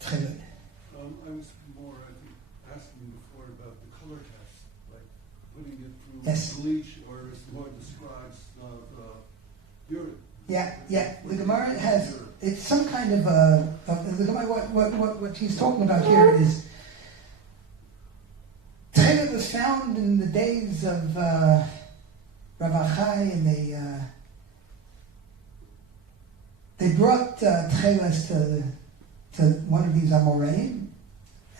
tchelet. I was more, I think, asking before about the color test, like putting it through Yes. bleach, or as the word describes, urine. Yeah. The Gemara has, it's some kind of the Gemara, what he's talking about here is, tchelet was found in the days of Rav Achai, and they brought tcheles to one of these Amoreim,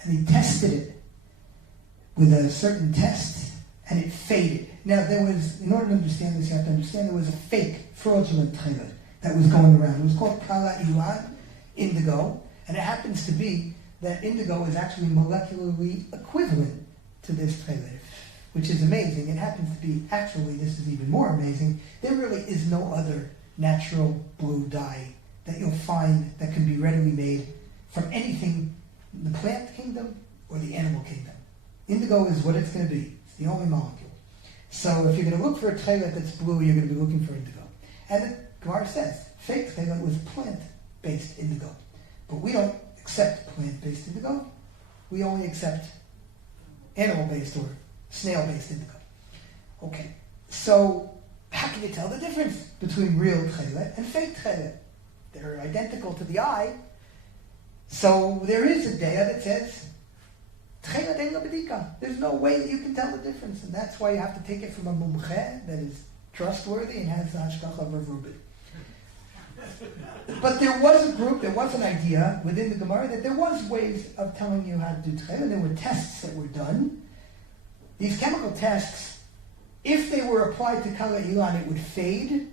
and he tested it with a certain test, and it faded. Now there was, in order to understand this, you have to understand there was a fake, fraudulent tchelet that was going around. It was called kala ilan, indigo, and it happens to be that indigo is actually molecularly equivalent to this tchelet, which is amazing. It happens to be, actually, this is even more amazing, there really is no other natural blue dye that you'll find that can be readily made from anything in the plant kingdom or the animal kingdom. Indigo is what it's going to be. It's the only molecule. So if you're going to look for a tchelet that's blue, you're going to be looking for indigo. And the Gemara says, fake tchelet was plant-based indigo. But we don't accept plant-based indigo. We only accept animal-based or snail-based indigo. Okay, so how can you tell the difference between real tchelet and fake tchelet? They're identical to the eye. So there is a daya that says, tchelet ein lo bedika. There's no way that you can tell the difference. And that's why you have to take it from a mumche that is trustworthy and has the hashgacha verubit. But there was a group, there was an idea within the Gemara that there was ways of telling you how to do tchelet. There were tests that were done. These chemical tests, if they were applied to kala ilan, it would fade.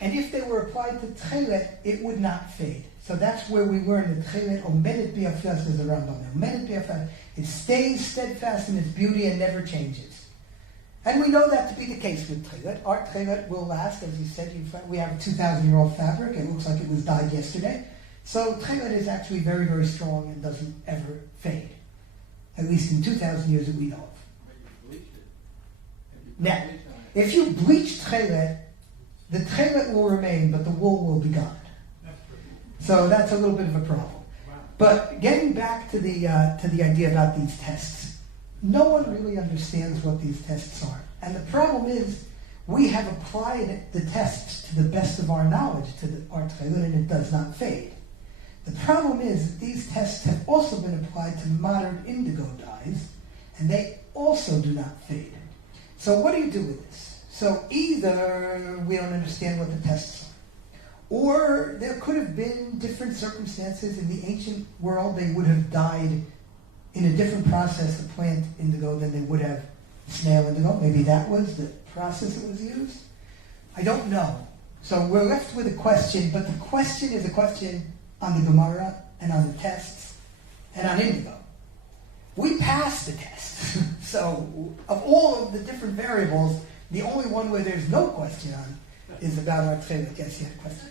And if they were applied to tchelet, it would not fade. So that's where we learn that tchelet omedet bi'afas is the Rambam. Omedet bi'afas, it stays steadfast in its beauty and never changes. And we know that to be the case with tchelet. Our tchelet will last, as you said, we have a 2,000-year-old fabric. It looks like it was dyed yesterday. So tchelet is actually very, very strong and doesn't ever fade. At least in 2,000 years that we know of. Now, if you bleach tchelet, the tchelet will remain, but the wool will be gone. So that's a little bit of a problem. But getting back to the idea about these tests, no one really understands what these tests are. And the problem is, we have applied the tests to the best of our knowledge to our tchelet, and it does not fade. The problem is that these tests have also been applied to modern indigo dyes, and they also do not fade. So what do you do with this? So either we don't understand what the tests are, or there could have been different circumstances in the ancient world. They would have dyed in a different process of plant indigo than they would have snail indigo. Maybe that was the process that was used. I don't know. So we're left with a question, but the question is a question on the Gemara and on the tests and on indigo. We passed the test. So of all of the different variables, the only one where there's no question on is about our tchelet. Yes, you had a question.